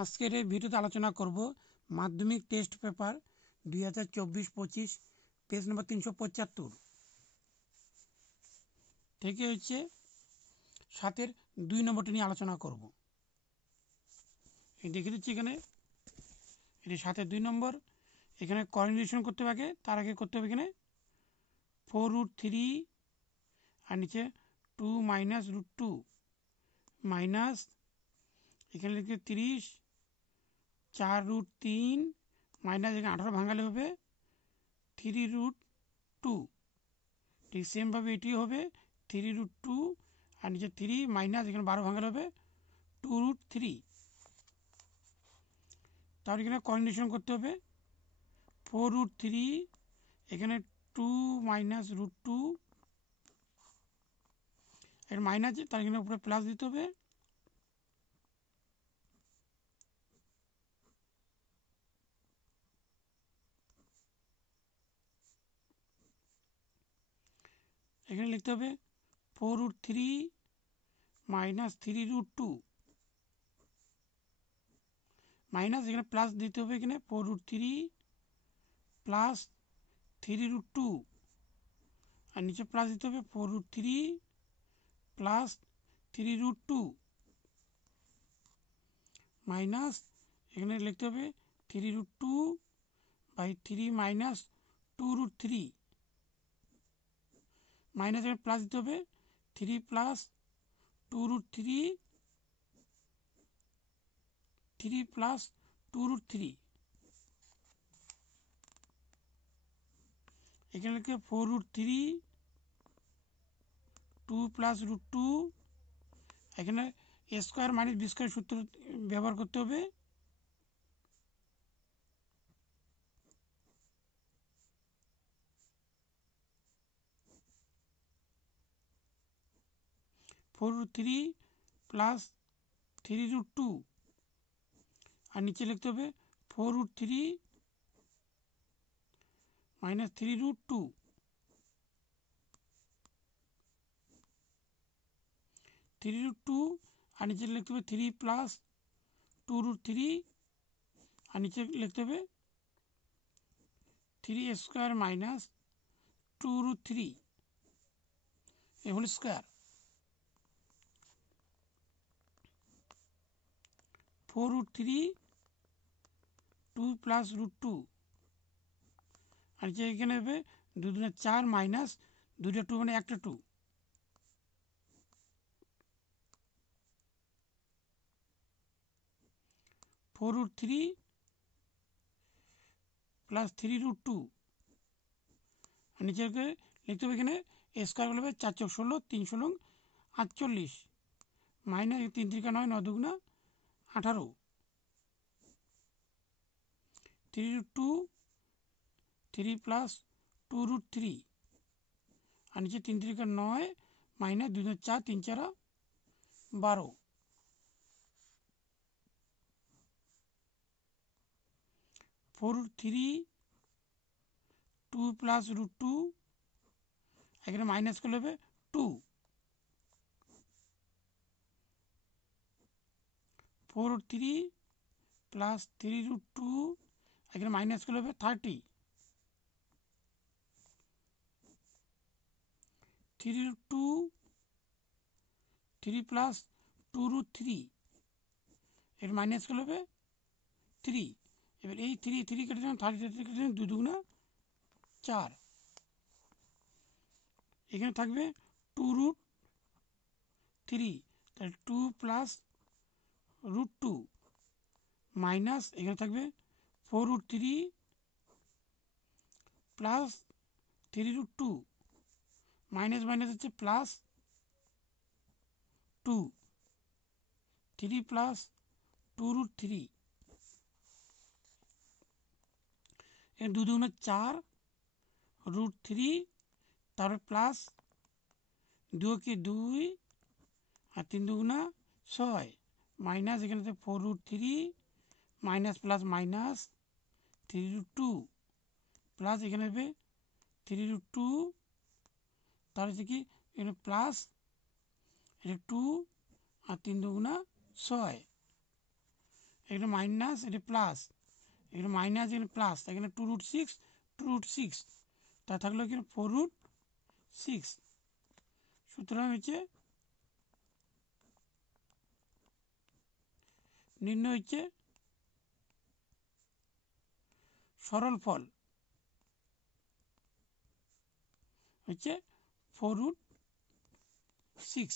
আজকের এই ভিডিওতে আলোচনা করব মাধ্যমিক টেস্ট পেপার 2024-25 পেজ নম্বর 375 থেকে হচ্ছে 7-এর 2 নম্বরটি নিয়ে আলোচনা করব। দেখে দিচ্ছি এখানে এটি 7-এর 2 নম্বর। এখানে কোঅর্ডিনেশন করতে হবে আগে, তার আগে করতে হবে এখানে 4√3 আর নিচে 2 - √2 মাইনাস এখানে লিখে 30 4√3 মাইনাস এখানে 18 ভাঙালে হবে 3√2। ঠিক সেমভাবে এটি হবে 3√2 আর নিচে 3 মাইনাস এখানে 12 ভাঙালে হবে 2√3। তাহলে এখানে কোঅর্ডিনেশন করতে হবে 4√3 এখানে 2 - √2 এর মাইনাস, তার এখানে উপরে প্লাস দিতে হবে। এখানে লিখতে হবে 4√3 মাইনাস 3√2 মাইনাস এখানে প্লাস দিতে হবে এখানে 4√3 প্লাস 3√2 আর নিচে প্লাস দিতে হবে 4√3 প্লাস 3√2 মাইনাস এখানে লিখতে হবে 3√2/3 মাইনাস 2√3 মাইনাস এখানে প্লাস দিতে হবে 3 প্লাস 2√3 3 প্লাস 2√3 এখানে লিখে 4√3 2 প্লাস √2 এখানে a square minus b square সূত্র ব্যবহার করতে হবে। (4√3 প্লাস 3√2 আর নিচে লিখতে হবে 4√3 মাইনাস 3√2 3√2 আর নিচে লিখতে হবে 3 প্লাস 2√3 আর নিচে লিখতে হবে 3 স্কোয়ার মাইনাস 2√3 এ হোল স্কোয়ার। 4√3 2 প্লাস √2 আর নিচে এখানে হবে 2 × 4 মাইনাস 2টা 2 মানে একটা 2 4√3 প্লাস 3√2 আর নিচে লিখতে হবে এখানে স্কোয়ার হবে 4 × 16 3 × 16 48 মাইনাস 3 × 9 9 × 2 18 3√2 3 প্লাস 2√3 আর নিচে 3 × 9 মাইনাস 2 × 4 3 × 4 12 4√3 2 প্লাস √2 এখানে মাইনাস করলে হবে 2 4√3 প্লাস 3√2 এখানে মাইনাস করলে হবে 30 3√2 3 প্লাস 2√3 এর মাইনাস করলে হবে 3। এবার এই 3 3 কেটে দেন 30 কেটে দেন 2 × 4 এখানে থাকবে 2√3 তাহলে 2 প্লাস √2 মাইনাস এখানে থাকবে 4√3 প্লাস 3√2 মাইনাস মাইনাস হচ্ছে প্লাস 2 3 প্লাস 2√3 এখানে 2 × 4 √3 তারপরে প্লাস 2 কে 2 আর 3 × 6 মাইনাস এখানে 4√3 মাইনাস প্লাস মাইনাস 3√2 প্লাস এখানে হবে 3√2 তার হচ্ছে কি এখানে প্লাস এটা 2 আর 3 × 6 এখানে মাইনাস, এটা প্লাস, এখানে মাইনাস, এখানে প্লাস, এখানে 2√6, 2√6, তা থাকলো এখানে 4√6। সুতরাং হচ্ছে নির্ণয় হচ্ছে সরল ফল হচ্ছে 4√6।